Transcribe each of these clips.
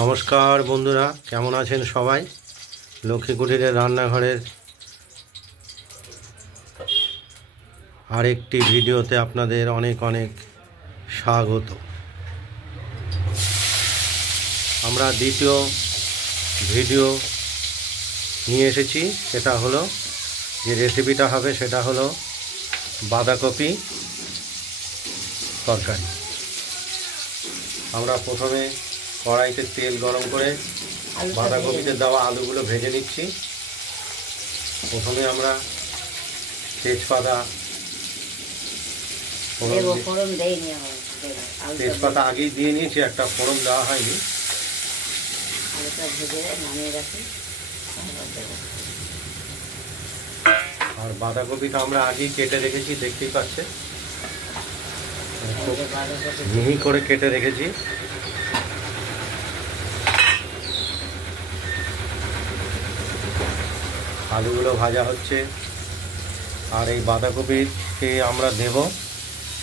নমস্কার বন্ধুরা, কেমন আছেন সবাই? লক্ষ্মী কুটিরের রান্নাঘরের আরেকটি ভিডিওতে আপনাদের অনেক অনেক স্বাগত। আমরা দ্বিতীয় ভিডিও নিয়ে এসেছি। সেটা হলো যে রেসিপিটা হবে সেটা হলো বাঁধাকপি তরকারি। আমরা প্রথমে কড়াইতে তেল গরম করে বাঁধাকপিতে দেওয়া আলুগুলো ভেজে নিচ্ছি। প্রথমে আমরা তেজপাতা আগেই দিয়ে নিয়েছি, একটা ফোড়ন দেওয়া হয়নি। আর বাঁধাকপিটা আমরা আগেই কেটে রেখেছি, দেখতেই পাচ্ছেন, মিহি করে কেটে রেখেছি। আলুগুলো ভাজা হচ্ছে, আর এই বাঁধাকপিতে আমরা দেব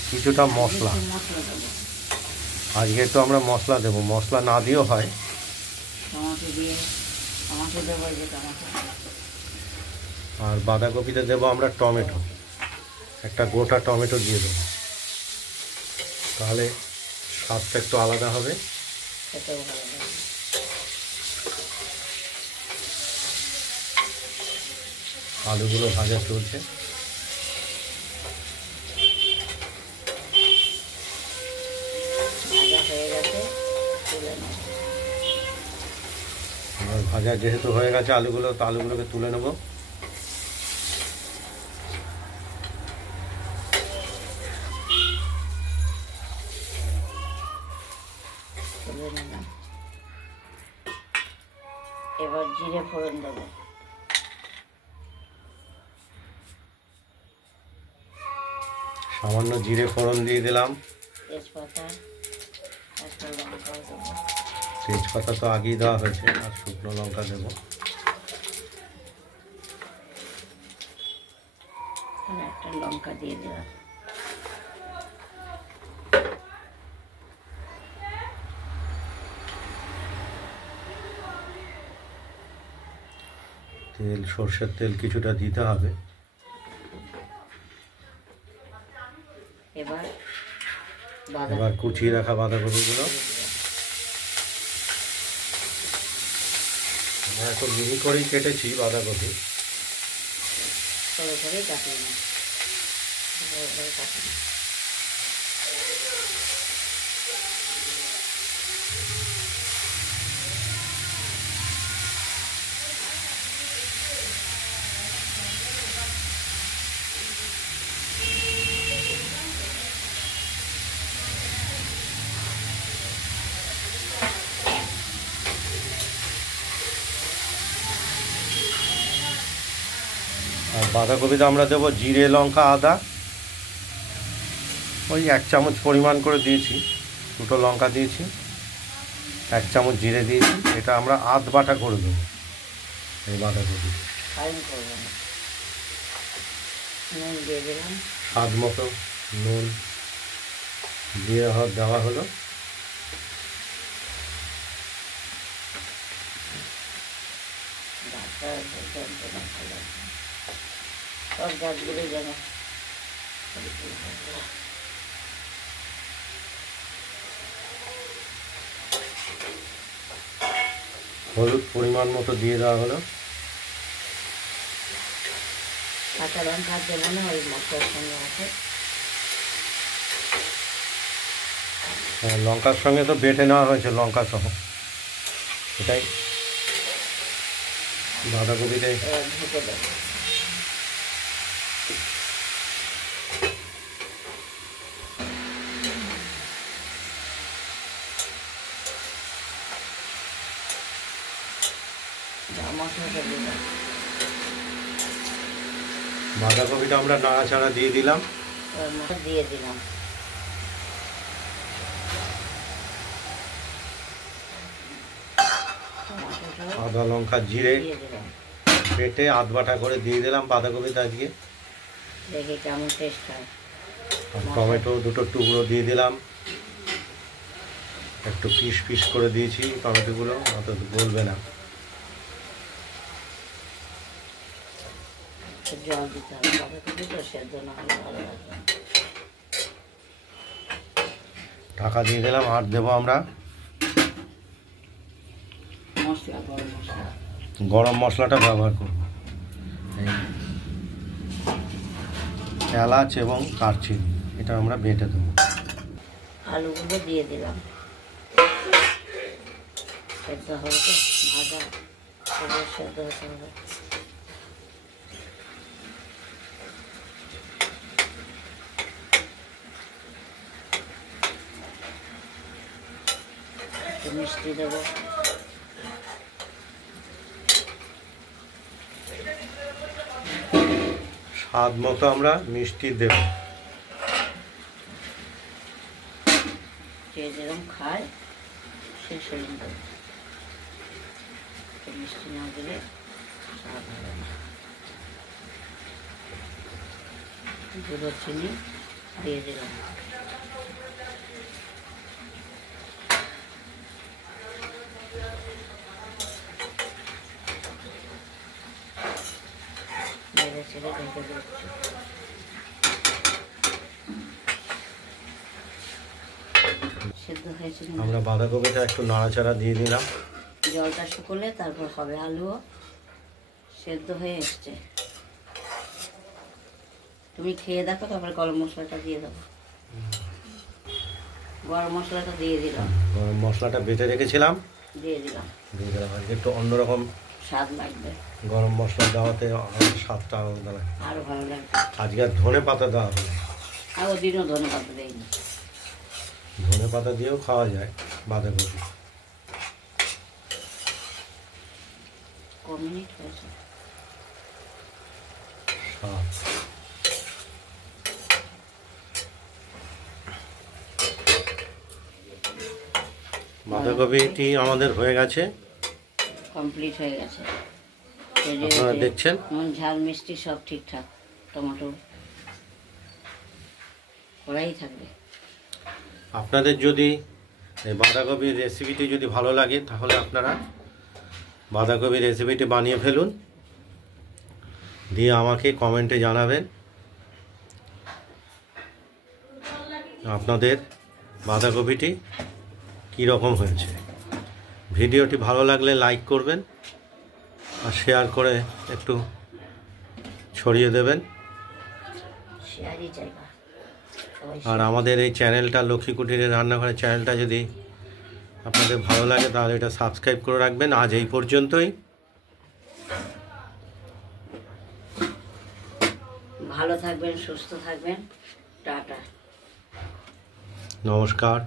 কিছুটা মশলা। আজকে তো আমরা মশলা দেব, মশলা না দিয়েও হয়। আর বাঁধাকপিতে দেব আমরা টমেটো, একটা গোটা টমেটো দিয়ে দেবো, তাহলে স্বাদটা একটু আলাদা হবে। আলুগুলো ভাজা চলছে। ভাজা যেহেতু হয়ে গেছে আলুগুলোকে তুলে নেব। এবার জিরে ফোড়ন দেবো। সামান্য জিরে ফোড়ন দিয়ে দিলাম। তেজপাতা তো আগেই দেওয়া হয়েছে, আর শুকনো লঙ্কা দেব। একটা লঙ্কা দিয়ে দিলাম। তেল, সর্ষের তেল কিছুটা দিতে হবে। এবার কুচিয়ে রাখা বাঁধাকপিগুলো এখন মিহি করেই কেটেছি বাঁধাকপি। আর বাঁধাকপিতে আমরা দেবো জিরে, লঙ্কা, আদা, ওই 1 চামচ পরিমাণ করে দিয়েছি। 2টো লঙ্কা দিয়েছি, 1 চামচ জিরে দিয়েছি। এটা আমরা আধ বাটা করে দেবো এই বাঁধাকপি। স্বাদ মতো নুন দিয়ে দেওয়া হলো। হলুদ পরিমাণ মতো দিয়ে দেওয়া হলো। কাঁচা লঙ্কা দেবো না, ওই মশলার সঙ্গে আছে। হ্যাঁ, লঙ্কার সঙ্গে তো বেটে নেওয়া হয়েছে, লঙ্কা সহ। এটাই বাঁধাকপিতে ঢুকে দেবো। বাঁধাকপিটা আমরা নাড়াচাড়া দিয়ে দিলাম। আদা, লঙ্কা, জিরে বেটে আধ বাটা করে দিয়ে দিলাম বাঁধাকপিতে আজকে। দেখি কেমন টেস্ট হয়। টমেটো 2টো টুকরো দিয়ে দিলাম। একটু পিস পিস করে দিয়েছি টমেটোগুলো, অত গলবে না। জল দিতে হবে, বাঁধাকপি তো সেদ্ধ না হলে ভালো লাগবে না। ঢাকা দিয়ে দিলাম। আর দেবো আমরা মশলা, গরম মশলা। গরম মশলাটা ব্যবহার করব, এলাচ এবং দারচিনি, এটা আমরা বেটে দেবো। আলুগুলো দিয়ে দিলাম, সেদ্ধ হবে তো, ভাজা সেদ্ধ হতে হবে। একটু মিষ্টি দেবো, স্বাদ মতো আমরা মিষ্টি দেব। যে যেরকম খায় সে সেরকম দেবে, মিষ্টি না দিলে স্বাদ হবে না। গুঁড়ো চিনি দিয়ে দিলাম, নেড়ে ছেড়ে ঢেকে দিচ্ছি। সেদ্ধ হয়েছে কিনা? আমরা বাঁধাকপিটা একটু নাড়াচাড়া দিয়ে দিলাম। জলটা শুকোলে তারপর হবে। আলুও সেদ্ধ হয়ে এসছে, তুমি খেয়ে দেখো, তারপরে গরম মশলাটা দিয়ে দেবো। গরম মশলাটা দিয়ে দিলাম, গরম মশলাটা বেটে রেখেছিলাম, দিয়ে দিলাম। আজকে একটু অন্যরকম স্বাদ লাগবে, গরম মশলা দেওয়াতে স্বাদটা আলাদা লাগে। আরও ভালো লাগবে। আজকে আর ধনে পাতা দেওয়া হবে, আর ওদিনও ধনে পাতা দেয়নি। ধনে পাতা দিয়েও খাওয়া যায় বাঁধাকপি। ক মিনিট হয়েছে? বাঁধাকপিটি আমাদের হয়ে গেছে, কমপ্লিট হয়ে গেছে। আপনারা দেখছেন নুন ঝাল মিষ্টি সব ঠিকঠাক, টমেটো কড়াই থাকবে। আপনাদের যদি এই বাঁধাকপির রেসিপিটি যদি ভালো লাগে, তাহলে আপনারা বাঁধাকপির রেসিপিটি বানিয়ে ফেলুন, দিয়ে আমাকে কমেন্টে জানাবেন আপনাদের বাঁধাকপিটি কীরকম হয়েছে। ভিডিওটি ভালো লাগলে লাইক করবেন আর শেয়ার করে একটু ছড়িয়ে দেবেন। শেয়ারই চাইবা সবাই। আর আমাদের এই চ্যানেলটা লক্ষ্মী কুটিরের রান্নাঘরের চ্যানেলটা যদি আপনাদের ভালো লাগে, তাহলে এটা সাবস্ক্রাইব করে রাখবেন। আজ এই পর্যন্তই। ভালো থাকবেন, সুস্থ থাকবেন, টাটা, নমস্কার।